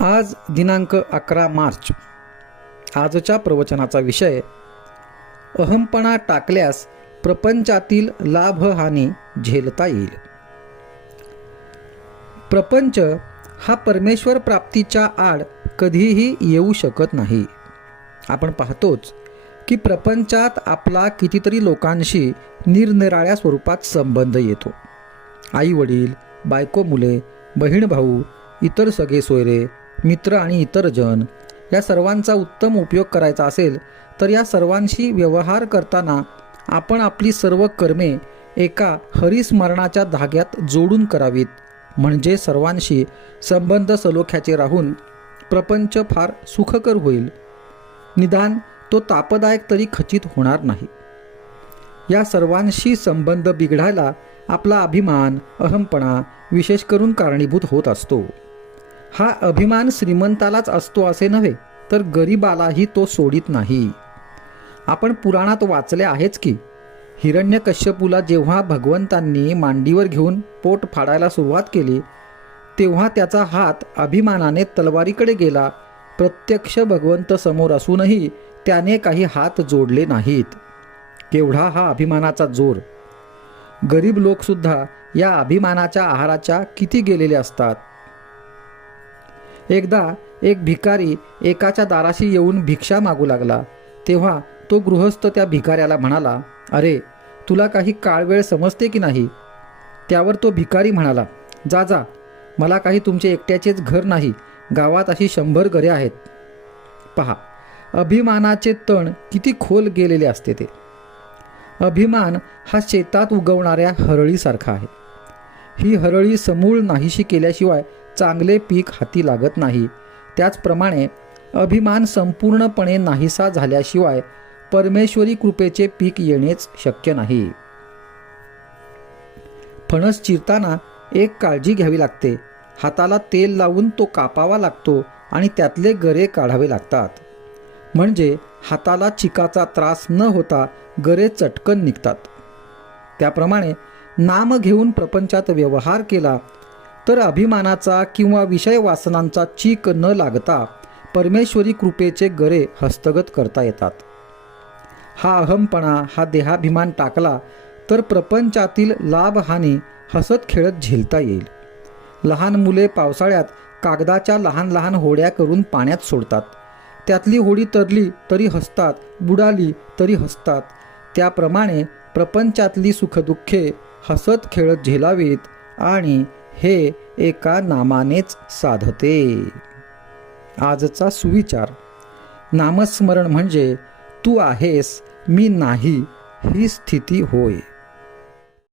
आज दिनांक अकरा मार्च. आजच्या प्रवचनाचा विषय अहमपणा टाकल्यास प्रपंचातील लाभहानी झेलता येईल. प्रपंच हा परमेश्वर प्राप्तीच्या आड कधीही येऊ शकत नाही. आपण पाहतोच की प्रपंचात आपला कितीतरी लोकांशी निरनिराळ्या स्वरूपात संबंध येतो. आई वडील बायको मुले बहीण भाऊ इतर सगळे सोयरे मित्र आणि इतर जन. या सर्वांचा उत्तम उपयोग करायचा असेल तर या सर्वांशी व्यवहार करताना आपण आपली सर्व कर्मे एका हरिस्मरणाच्या धाग्यात जोडून करावीत. म्हणजे सर्वांशी संबंध सलोख्याचे राहून प्रपंच फार सुखकर होईल. निदान तो तापदायक तरी खचित होणार नाही. या सर्वांशी संबंध बिघडायला आपला अभिमान अहमपणा विशेष करून कारणीभूत होत असतो. हा अभिमान श्रीमंतालाच असतो असे नव्हे तर गरीबालाही तो सोडित नाही. आपण पुराणात वाचले आहेच की हिरण्यकश्यपूला जेव्हा भगवंतांनी मांडीवर घेऊन पोट फाडायला सुरुवात केली तेव्हा त्याचा हात अभिमानाने तलवारीकडे गेला. प्रत्यक्ष भगवंत समोर असूनही त्याने काही हात जोडले नाहीत. केवढा हा अभिमानाचा जोर! गरीब लोकसुद्धा या अभिमानाच्या आहाराच्या किती गेलेले असतात. एकदा एक भिकारी एकाच्या दाराशी येऊन भिक्षा मागू लागला. तेव्हा तो गृहस्थ त्या भिकाऱ्याला म्हणाला अरे तुला काही काळवेळ समजते की नाही? त्यावर तो भिकारी म्हणाला जा जा. मला काही तुमचे एकट्याचेच घर नाही. गावात अशी शंभर घरे आहेत. पहा अभिमानाचे तण किती खोल गेलेले असते ते. अभिमान हा शेतात उगवणाऱ्या हरळीसारखा आहे. ही हरळी समूळ नाहीशी केल्याशिवाय चांगले पीक हाती लागत नाही. त्याचप्रमाणे अभिमान संपूर्णपणे नाहीसा झाल्याशिवाय परमेश्वरी कृपेचे पीक येणेच शक्य नाही. फणस चिरताना एक काळजी घ्यावी लागते. हाताला तेल लावून तो कापावा लागतो आणि त्यातले गरे काढावे लागतात. म्हणजे हाताला चिकाचा त्रास न होता गरे चटकन निघतात. त्याप्रमाणे नाम घेऊन प्रपंचात व्यवहार केला तर अभिमानाचा किंवा विषय वासनांचा चीक न लागता परमेश्वरी कृपेचे गरे हस्तगत करता येतात. हा अहमपणा हा देहाभिमान टाकला तर प्रपंचातील लाभहानी हसत खेळत झेलता येईल. लहान मुले पावसाळ्यात कागदाच्या लहान लहान होड्या करून पाण्यात सोडतात. त्यातली होडी तरली तरी हसतात बुडाली तरी हसतात. त्याप्रमाणे प्रपंचातली सुखदुःखे हसत खेळत झेलावीत आणि हे एका नामानेच साधते. आजचा सुविचार. नामस्मरण म्हणजे तू आहेस मी नाही ही स्थिती होय.